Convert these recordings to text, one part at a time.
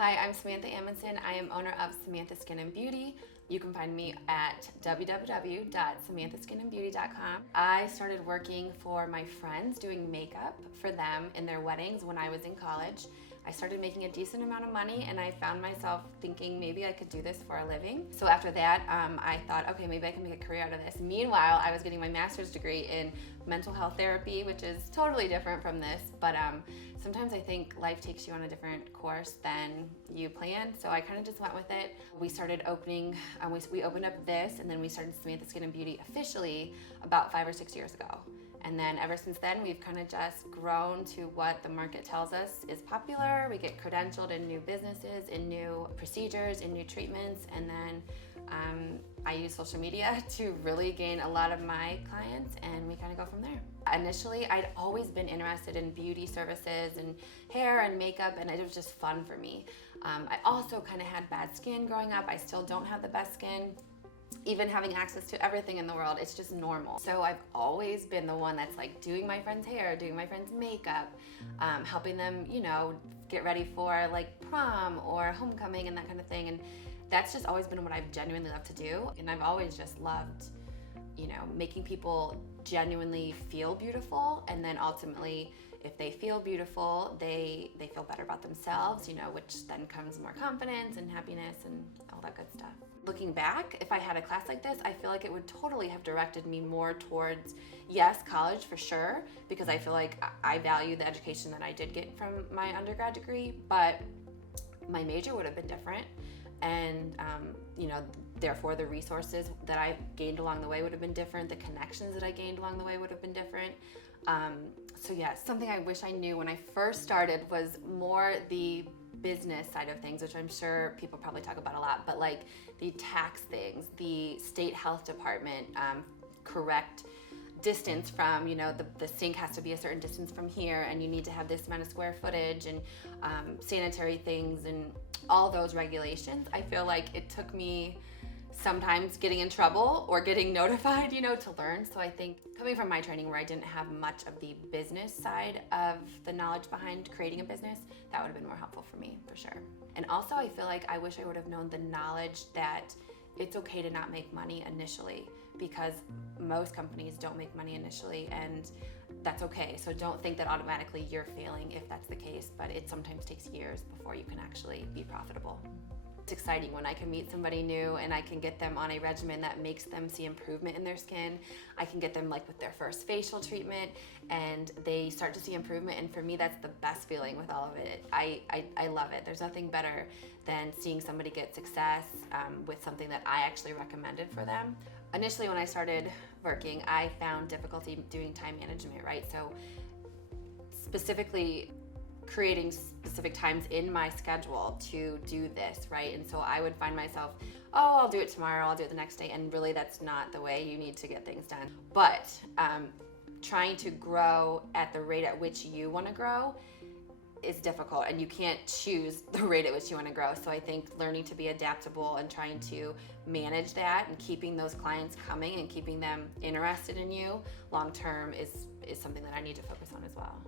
Hi, I'm Samantha Amundsen. I am owner of Samantha Skin and Beauty. You can find me at www.samanthaskinandbeauty.com. I started working for my friends doing makeup for them in their weddings when I was in college. I started making a decent amount of money and I found myself thinking maybe I could do this for a living. So after that, I thought, okay, maybe I can make a career out of this. Meanwhile, I was getting my master's degree in mental health therapy, which is totally different from this, but sometimes I think life takes you on a different course than you planned, so I kind of just went with it. We started opening, we opened up this, and then we started Samantha Skin and Beauty officially about 5 or 6 years ago. And then ever since then, we've kind of just grown to what the market tells us is popular. We get credentialed in new businesses, in new procedures, in new treatments, and then I use social media to really gain a lot of my clients, and we kind of go from there. Initially, I'd always been interested in beauty services and hair and makeup, and it was just fun for me. I also kind of had bad skin growing up. I still don't have the best skin. Even having access to everything in the world, it's just normal. So I've always been the one that's like doing my friend's hair, doing my friend's makeup, helping them, get ready for like prom or homecoming and that kind of thing. And that's just always been what I've genuinely loved to do. And I've always just loved, making people genuinely feel beautiful. And then ultimately, if they feel beautiful, they feel better about themselves, which then comes more confidence and happiness and all that good stuff. Looking back, if I had a class like this, I feel like it would totally have directed me more towards, yes, college for sure, because I feel like I value the education that I did get from my undergrad degree, but my major would have been different. And, therefore the resources that I gained along the way would have been different. The connections that I gained along the way would have been different. So yeah, something I wish I knew when I first started was more the business side of things, which I'm sure people probably talk about a lot, but like the tax things, the state health department, correct distance from, the sink has to be a certain distance from here, and you need to have this amount of square footage, and sanitary things, and all those regulations. I feel like it took me sometimes getting in trouble or getting notified, to learn. So I think coming from my training where I didn't have much of the business side of the knowledge behind creating a business, that would have been more helpful for me, for sure. And also I feel like I wish I would have known the knowledge that it's okay to not make money initially, because most companies don't make money initially, and that's okay. So don't think that automatically you're failing if that's the case, but it sometimes takes years before you can actually be profitable. It's exciting when I can meet somebody new and I can get them on a regimen that makes them see improvement in their skin. I can get them like with their first facial treatment and they start to see improvement, and for me that's the best feeling with all of it. I love it. There's nothing better than seeing somebody get success with something that I actually recommended for them. Initially when I started working, I found difficulty doing time management, right? So specifically creating specific times in my schedule to do this, right? And so I would find myself, I'll do it tomorrow, I'll do it the next day, and really that's not the way you need to get things done. But trying to grow at the rate at which you want to grow is difficult, and you can't choose the rate at which you want to grow. So I think learning to be adaptable and trying to manage that and keeping those clients coming and keeping them interested in you long term is something that I need to focus on as well.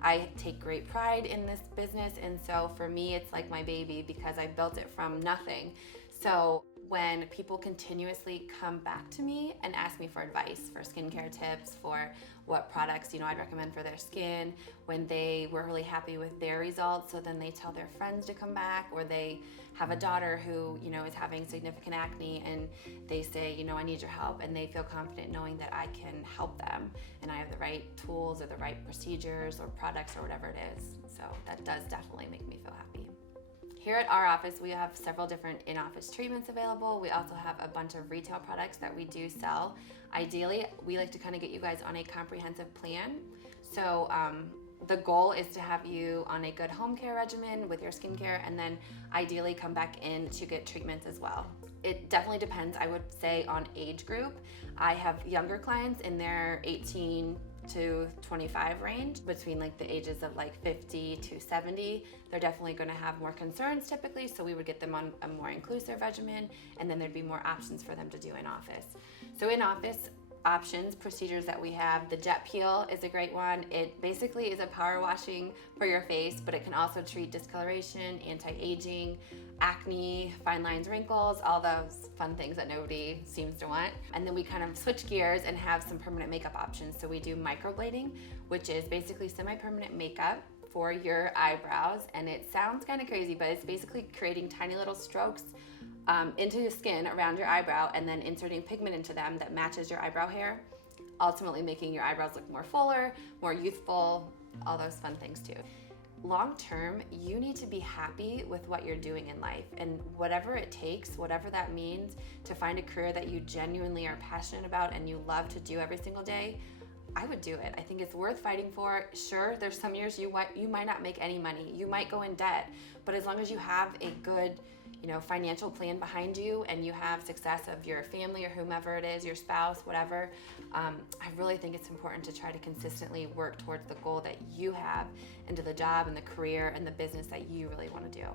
I take great pride in this business, and so for me it's like my baby because I built it from nothing. So when people continuously come back to me and ask me for advice, for skincare tips, for what products I'd recommend for their skin, when they were really happy with their results, so then they tell their friends to come back, or they have a daughter who is having significant acne and they say, I need your help, and they feel confident knowing that I can help them and I have the right tools or the right procedures or products or whatever it is. So that does definitely make me feel happy. Here at our office, we have several different in-office treatments available. We also have a bunch of retail products that we do sell. Ideally, we like to kind of get you guys on a comprehensive plan. So the goal is to have you on a good home care regimen with your skincare, and then ideally come back in to get treatments as well. It definitely depends, I would say, on age group. I have younger clients in their 18 to 25 range, between like the ages of like 50 to 70. They're definitely going to have more concerns typically, so we would get them on a more inclusive regimen, and then there'd be more options for them to do in office. So in office, options, procedures that we have. The jet peel is a great one. It basically is a power washing for your face, but it can also treat discoloration, anti-aging, acne, fine lines, wrinkles, all those fun things that nobody seems to want. And then we kind of switch gears and have some permanent makeup options. So we do microblading, which is basically semi-permanent makeup for your eyebrows. And it sounds kind of crazy, but it's basically creating tiny little strokes into the skin around your eyebrow and then inserting pigment into them that matches your eyebrow hair, ultimately making your eyebrows look more fuller, more youthful, all those fun things too. Long term, you need to be happy with what you're doing in life, and whatever it takes, whatever that means, to find a career that you genuinely are passionate about and you love to do every single day, I would do it. I think it's worth fighting for. Sure, there's some years you might not make any money, you might go in debt, but as long as you have a good financial plan behind you and you have success of your family or whomever it is, your spouse, whatever, I really think it's important to try to consistently work towards the goal that you have into the job and the career and the business that you really want to do.